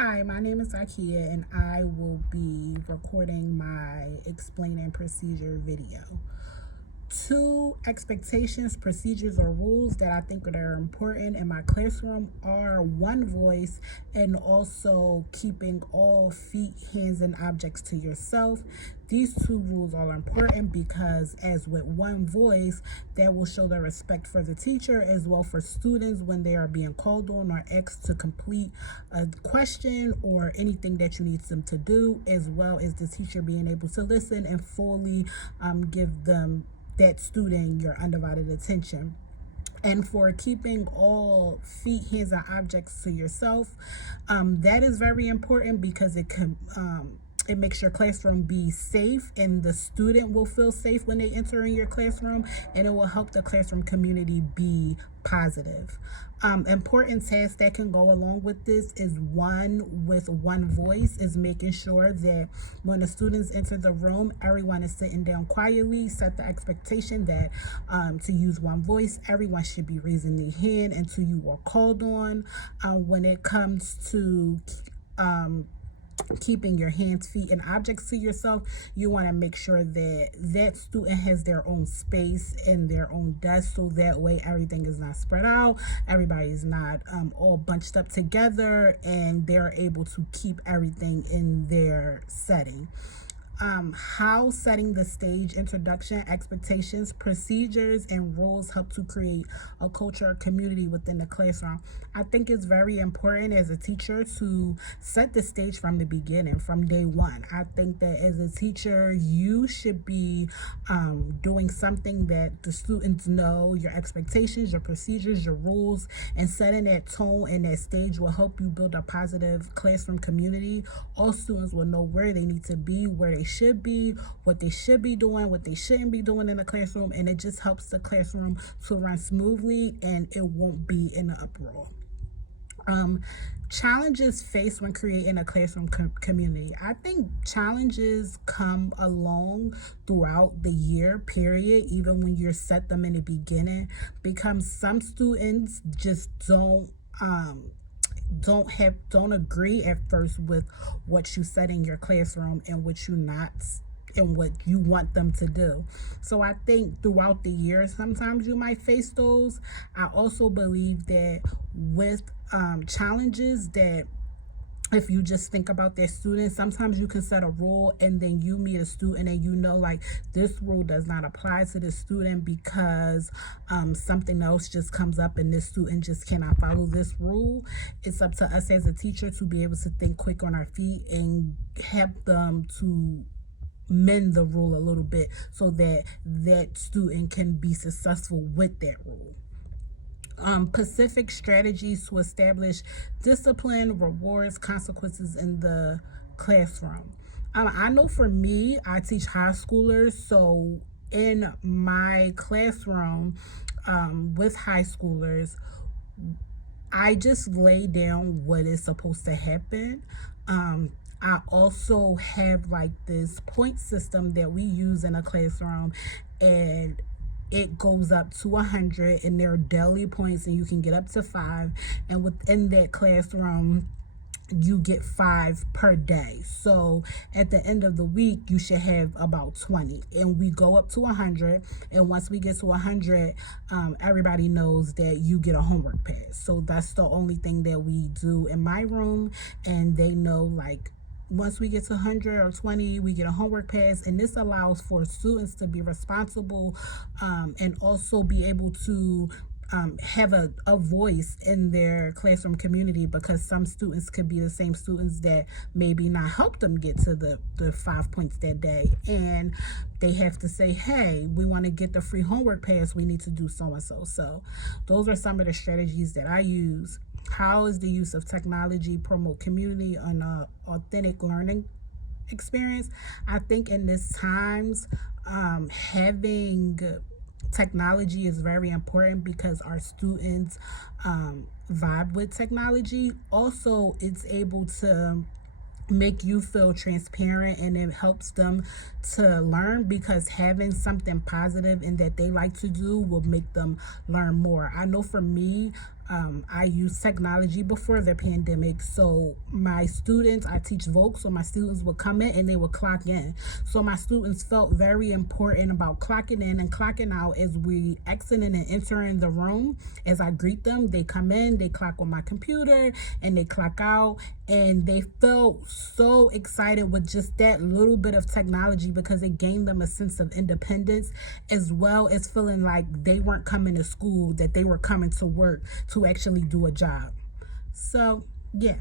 Hi, my name is Akia, and I will be recording my explaining procedure video. Two expectations, procedures, or rules that I think that are important in my classroom are one voice and also keeping all feet, hands, and objects to yourself. These two rules are important because, as with one voice, that will show the respect for the teacher as well for students when they are being called on or asked to complete a question or anything that you need them to do, as well as the teacher being able to listen and fully give them that student your undivided attention. And for keeping all feet, hands, and objects to yourself, that is very important because it makes your classroom be safe, and the student will feel safe when they enter in your classroom, and it will help the classroom community be positive. Important tasks that can go along with this is with one voice is making sure that when the students enter the room, everyone is sitting down quietly. Set the expectation that to use one voice, everyone should be raising their hand until you are called on. When it comes to keeping your hands, feet, and objects to yourself, you want to make sure that that student has their own space and their own desk, so that way everything is not spread out, everybody's not all bunched up together, and they're able to keep everything in their setting. How setting the stage, introduction, expectations, procedures, and rules help to create a culture or community within the classroom. I think it's very important as a teacher to set the stage from the beginning, from day one. I think that as a teacher, you should be doing something that the students know, your expectations, your procedures, your rules, and setting that tone and that stage will help you build a positive classroom community. All students will know where they need to be, where they should be, what they should be doing, what they shouldn't be doing in the classroom, and it just helps the classroom to run smoothly and it won't be in an uproar. Challenges faced when creating a classroom community. I think challenges come along throughout the year period, even when you set them in the beginning, because some students just don't agree at first with what you said in your classroom and what you want them to do. So I think throughout the year, sometimes you might face those. I also believe that with challenges, that if you just think about their students, sometimes you can set a rule and then you meet a student and you know, like, this rule does not apply to this student because something else just comes up and this student just cannot follow this rule. It's up to us as a teacher to be able to think quick on our feet and help them to mend the rule a little bit so that that student can be successful with that rule. Specific strategies to establish discipline, rewards, consequences in the classroom. I know for me, I teach high schoolers, so in my classroom with high schoolers, I just lay down what is supposed to happen. I also have like this point system that we use in a classroom, and it goes up to 100, and there are daily points, and you can get up to 5, and within that classroom you get 5 per day. So at the end of the week you should have about 20, and we go up to 100, and once we get to 100, everybody knows that you get a homework pass. So that's the only thing that we do in my room, and they know, like, once we get to 100 or 20, we get a homework pass, and this allows for students to be responsible and also be able to have a voice in their classroom community, because some students could be the same students that maybe not help them get to the 5 points that day, and they have to say, hey, we want to get the free homework pass, we need to do so and so. So those are some of the strategies that I use. How is the use of technology promote community and authentic learning experience? I think in this times, having technology is very important because our students vibe with technology. Also, it's able to make you feel transparent, and it helps them to learn, because having something positive and that they like to do will make them learn more. I know for me, I used technology before the pandemic. So my students, I teach Voc, so my students would come in and they would clock in. So my students felt very important about clocking in and clocking out as we exiting and entering the room. As I greet them, they come in, they clock on my computer, and they clock out. And they felt so excited with just that little bit of technology because it gave them a sense of independence, as well as feeling like they weren't coming to school, that they were coming to work to actually do a job. So, yeah.